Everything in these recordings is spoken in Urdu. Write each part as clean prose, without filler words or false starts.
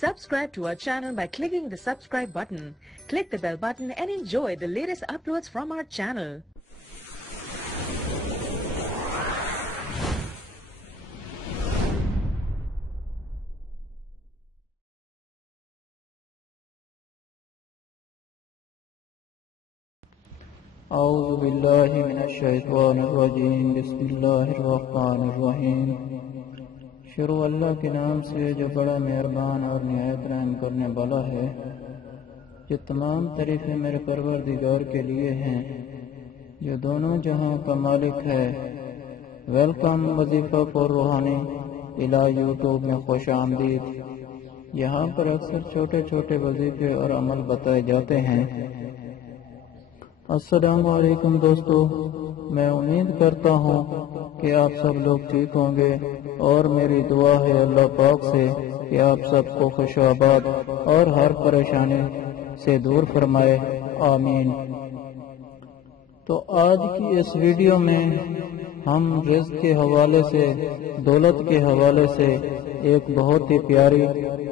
Subscribe to our channel by clicking the subscribe button. Click the bell button and enjoy the latest uploads from our channel. اعوذ باللہ من الشیطان الرجیم بسم اللہ الرحمن الرحیم۔ شروع اللہ کے نام سے جو بڑا مہربان اور نہایت رحم کرنے والا ہے۔ یہ تمام تعریفیں میرے پروردگار کے لیے ہیں جو دونوں جہاں کا مالک ہے۔ ویلکم وظیفہ پر روحانی الہ یوٹیوب میں خوش آمدید۔ یہاں پر اکثر چھوٹے چھوٹے وظیفے اور عمل بتائے جاتے ہیں۔ السلام علیکم دوستو، میں امید کرتا ہوں کہ آپ سب لوگ ٹھیک ہوں گے اور میری دعا ہے اللہ پاک سے کہ آپ سب کو خوش و آباد اور ہر پریشانی سے دور فرمائے، آمین۔ تو آج کی اس ویڈیو میں ہم رزق کے حوالے سے، دولت کے حوالے سے ایک بہت ہی پیاری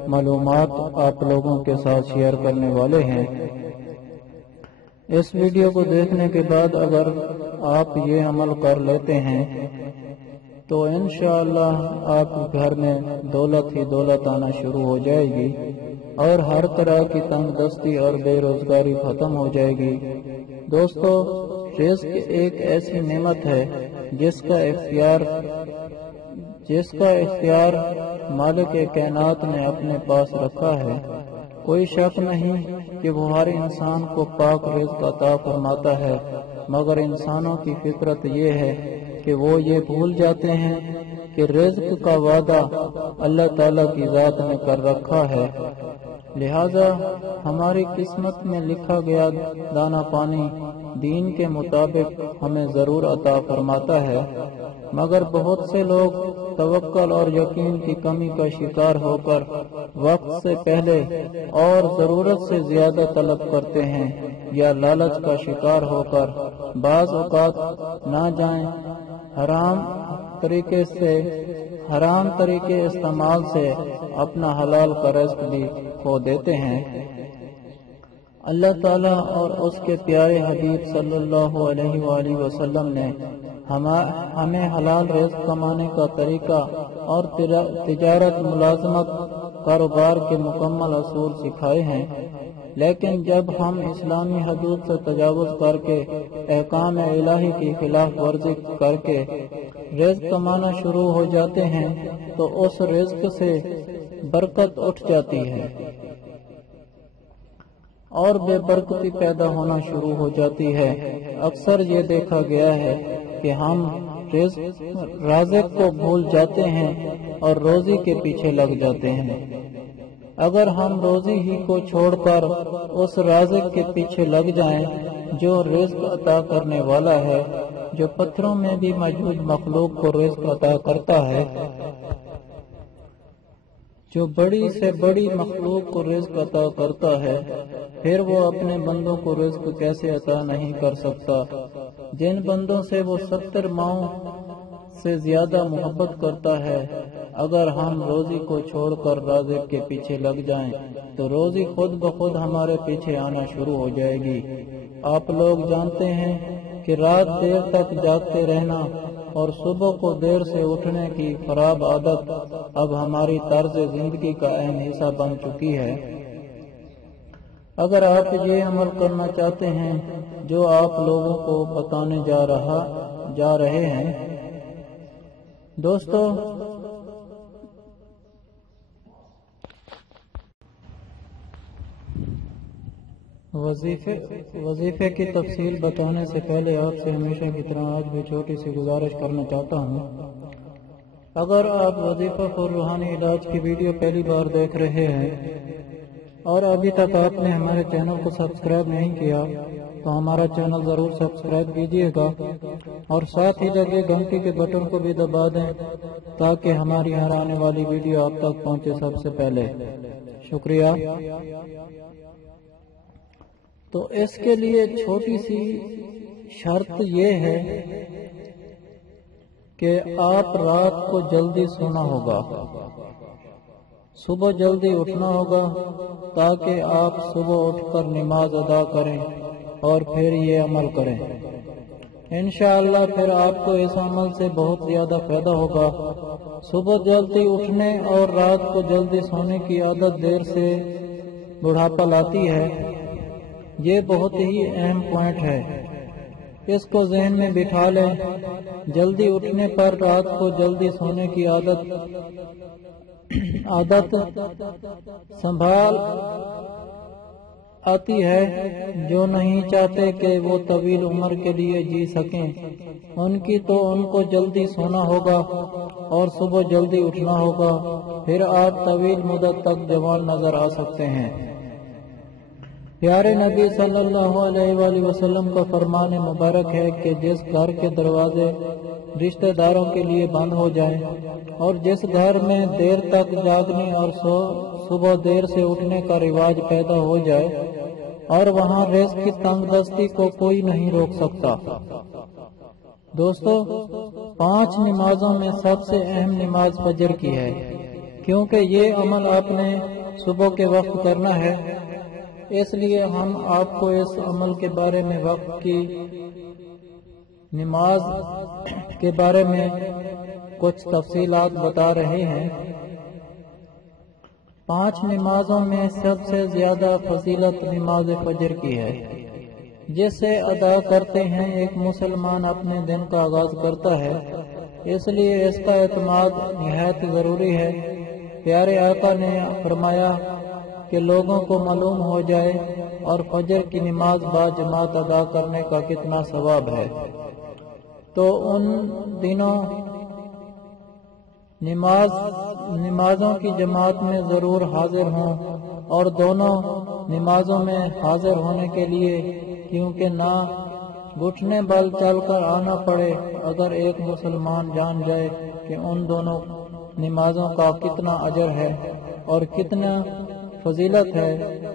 معلومات آپ لوگوں کے ساتھ شیئر کرنے والے ہیں۔ اس ویڈیو کو دیکھنے کے بعد اگر آپ یہ عمل کر لیتے ہیں تو انشاءاللہ آپ کے گھر میں دولت ہی دولت آنا شروع ہو جائے گی اور ہر طرح کی تنگ دستی اور بے روزگاری ختم ہو جائے گی۔ دوستو، رزق ایک ایسی نعمت ہے جس کا اختیار مالک کائنات نے اپنے پاس رکھا ہے۔ کوئی شک نہیں کہ وہ ہر انسان کو پاک رزق عطا فرماتا ہے، مگر انسانوں کی فطرت یہ ہے کہ وہ یہ بھول جاتے ہیں کہ رزق کا وعدہ اللہ تعالیٰ کی ذات نے کر رکھا ہے، لہذا ہماری قسمت میں لکھا گیا دانہ پانی دین کے مطابق ہمیں ضرور عطا فرماتا ہے، مگر بہت سے لوگ توکل اور یقین کی کمی کا شکار ہو کر وقت سے پہلے اور ضرورت سے زیادہ طلب کرتے ہیں، یا لالچ کا شکار ہو کر بعض اوقات نہ جائیں حرام طریقے استعمال سے اپنا حلال کا رزق بھی کھو دیتے ہیں۔ اللہ تعالیٰ اور اس کے پیارے حبیب صلی اللہ علیہ وآلہ وسلم نے ہمیں حلال رزق کمانے کا طریقہ اور تجارت، ملازمت، کاروبار کے مکمل اصول سکھائے ہیں، لیکن جب ہم اسلامی حدود سے تجاوز کر کے احکام الہی کی خلاف ورزی کر کے رزق کمانا شروع ہو جاتے ہیں تو اس رزق سے برکت اٹھ جاتی ہے اور بے برکتی پیدا ہونا شروع ہو جاتی ہے۔ اکثر یہ دیکھا گیا ہے کہ ہم رازق کو بھول جاتے ہیں اور روزی کے پیچھے لگ جاتے ہیں۔ اگر ہم روزی ہی کو چھوڑ کر اس رازق کے پیچھے لگ جائیں جو رزق عطا کرنے والا ہے، جو پتھروں میں بھی موجود مخلوق کو رزق عطا کرتا ہے، جو بڑی سے بڑی مخلوق کو رزق عطا کرتا ہے، پھر وہ اپنے بندوں کو رزق کیسے عطا نہیں کر سکتا؟ جن بندوں سے وہ 70 ماؤں سے زیادہ محبت کرتا ہے، اگر ہم روزی کو چھوڑ کر رازق کے پیچھے لگ جائیں تو روزی خود بخود ہمارے پیچھے آنا شروع ہو جائے گی۔ آپ لوگ جانتے ہیں کہ رات دیر تک جاگتے رہنا اور صبح کو دیر سے اٹھنے کی خراب عادت اب ہماری طرز زندگی کا اہم حصہ بن چکی ہے۔ اگر آپ یہ عمل کرنا چاہتے ہیں جو آپ لوگوں کو بتانے جا رہے ہیں، دوستو، وظیفے کی تفصیل بتانے سے پہلے آپ سے ہمیشہ کی طرح آج بھی چھوٹی سی گزارش کرنا چاہتا ہوں۔ اگر آپ وظیفہ پر روحانی علاج کی ویڈیو پہلی بار دیکھ رہے ہیں اور ابھی تک آپ نے ہمارے چینل کو سبسکرائب نہیں کیا تو ہمارا چینل ضرور سبسکرائب کیجیے گا اور ساتھ ہی لگے گھنٹی کے بٹن کو بھی دبا دیں تاکہ ہماری ہر آنے والی ویڈیو آپ تک پہنچے سب سے پہلے۔ شکریہ۔ تو اس کے لیے چھوٹی سی شرط یہ ہے کہ آپ رات کو جلدی سونا ہوگا۔ صبح جلدی اٹھنا ہوگا تاکہ آپ صبح اٹھ کر نماز ادا کریں اور پھر یہ عمل کریں۔ انشاءاللہ پھر آپ کو اس عمل سے بہت زیادہ فائدہ ہوگا۔ صبح جلدی اٹھنے اور رات کو جلدی سونے کی عادت دیر سے بڑھاپا لاتی ہے۔ یہ بہت ہی اہم پوائنٹ ہے، اس کو ذہن میں بٹھا لیں۔ جلدی اٹھنے پر رات کو جلدی سونے کی عادت سنبھال آتی ہے۔ جو نہیں چاہتے کہ وہ طویل عمر کے لیے جی سکیں ان کو جلدی سونا ہوگا اور صبح جلدی اٹھنا ہوگا، پھر آپ طویل مدت تک جوان نظر آ سکتے ہیں۔ پیارے نبی صلی اللہ علیہ وآلہ وسلم کا فرمان مبارک ہے کہ جس گھر کے دروازے رشتہ داروں کے لیے بند ہو جائیں اور جس گھر میں دیر تک جاگنے اور صبح دیر سے اٹھنے کا رواج پیدا ہو جائے اور وہاں رزق کی تنگ دستی کو کوئی نہیں روک سکتا۔ دوستو، 5 نمازوں میں سب سے اہم نماز فجر کی ہے، کیونکہ یہ عمل آپ نے صبح کے وقت کرنا ہے۔ اس لیے ہم آپ کو اس عمل کے بارے میں وقت کی نماز کے بارے میں کچھ تفصیلات بتا رہے ہیں۔ 5 نمازوں میں سب سے زیادہ فضیلت نماز فجر کی ہے، جسے ادا کرتے ہیں ایک مسلمان اپنے دن کا آغاز کرتا ہے، اس لیے اس کا اعتماد نہایت ضروری ہے۔ پیارے آقا نے فرمایا کہ لوگوں کو معلوم ہو جائے اور فجر کی نماز با جماعت ادا کرنے کا کتنا ثواب ہے، تو ان دنوں نمازوں کی جماعت میں ضرور حاضر ہوں اور دونوں نمازوں میں حاضر ہونے کے لیے، کیونکہ نہ گھٹنے بل چل کر آنا پڑے۔ اگر ایک مسلمان جان جائے کہ ان دونوں نمازوں کا کتنا اجر ہے اور کتنا فضیلت ہے،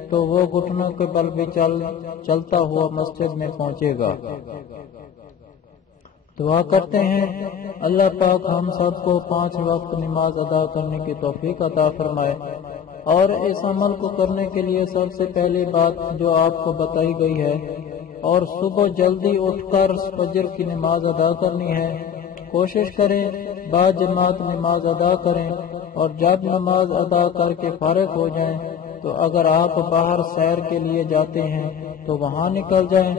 تو وہ گھٹنوں کے بل بھی چلتا ہوا مسجد میں پہنچے گا۔ دعا کرتے ہیں اللہ پاک ہم سب کو 5 وقت نماز ادا کرنے کی توفیق عطا فرمائے، اور اس عمل کو کرنے کے لیے سب سے پہلی بات جو آپ کو بتائی گئی ہے، اور صبح جلدی اٹھ کر فجر کی نماز ادا کرنی ہے۔ کوشش کریں با جماعت نماز ادا کریں، اور جب نماز ادا کر کے فارغ ہو جائیں تو اگر آپ باہر سیر کے لیے جاتے ہیں تو وہاں نکل جائیں،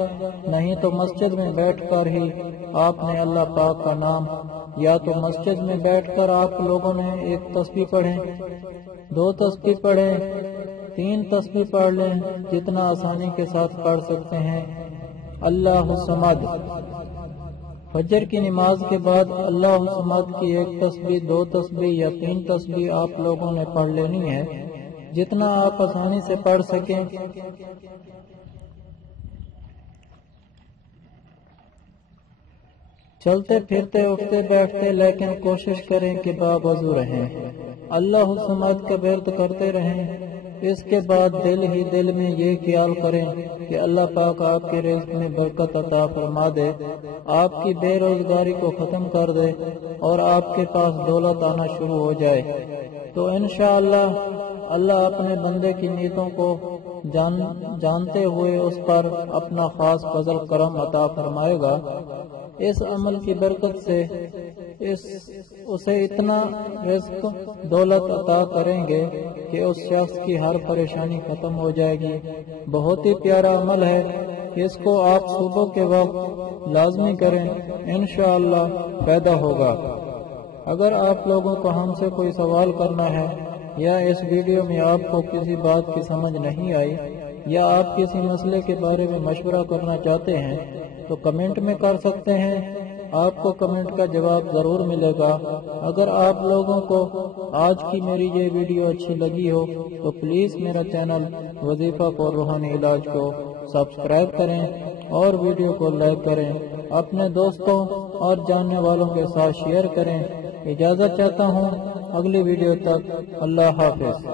نہیں تو مسجد میں بیٹھ کر ہی آپ نے اللہ پاک کا نام، یا تو مسجد میں بیٹھ کر آپ لوگوں نے 1 تسبیح پڑھیں، 2 تسبیح پڑھیں، 3 تسبیح پڑھ لیں، جتنا آسانی کے ساتھ پڑھ سکتے ہیں۔ اللہ الصمد، فجر کی نماز کے بعد اللہ الصمد کی 1 تسبیح، 2 تسبیح یا 3 تسبیح آپ لوگوں نے پڑھ لینی ہے، جتنا آپ آسانی سے پڑھ سکیں۔ چلتے پھرتے اٹھتے بیٹھتے لیکن کوشش کریں کہ باوضو رہیں، اللہ الصمد کا ورد کرتے رہیں۔ اس کے بعد دل میں یہ خیال کریں کہ اللہ پاک آپ کے رزق میں برکت عطا فرما دے، آپ کی بے روزگاری کو ختم کر دے اور آپ کے پاس دولت آنا شروع ہو جائے، تو انشاءاللہ اللہ اپنے بندے کی نیتوں کو جانتے ہوئے اس پر اپنا خاص فضل کرم عطا فرمائے گا۔ اس عمل کی برکت سے اسے اتنا رزق دولت عطا کریں گے کہ اس شخص کی ہر پریشانی ختم ہو جائے گی۔ بہت ہی پیارا عمل ہے، اس کو آپ صبح کے وقت لازمی کریں، انشاءاللہ فائدہ ہوگا۔ اگر آپ لوگوں کو ہم سے کوئی سوال کرنا ہے، یا اس ویڈیو میں آپ کو کسی بات کی سمجھ نہیں آئی، یا آپ کسی مسئلے کے بارے میں مشورہ کرنا چاہتے ہیں، تو کمنٹ میں کر سکتے ہیں، آپ کو کمنٹ کا جواب ضرور ملے گا۔ اگر آپ لوگوں کو آج کی میری یہ ویڈیو اچھی لگی ہو تو پلیز میرا چینل وظیفہ فار روحانی علاج کو سبسکرائب کریں اور ویڈیو کو لائک کریں، اپنے دوستوں اور جاننے والوں کے ساتھ شیئر کریں۔ اجازت چاہتا ہوں، اگلی ویڈیو تک اللہ حافظ۔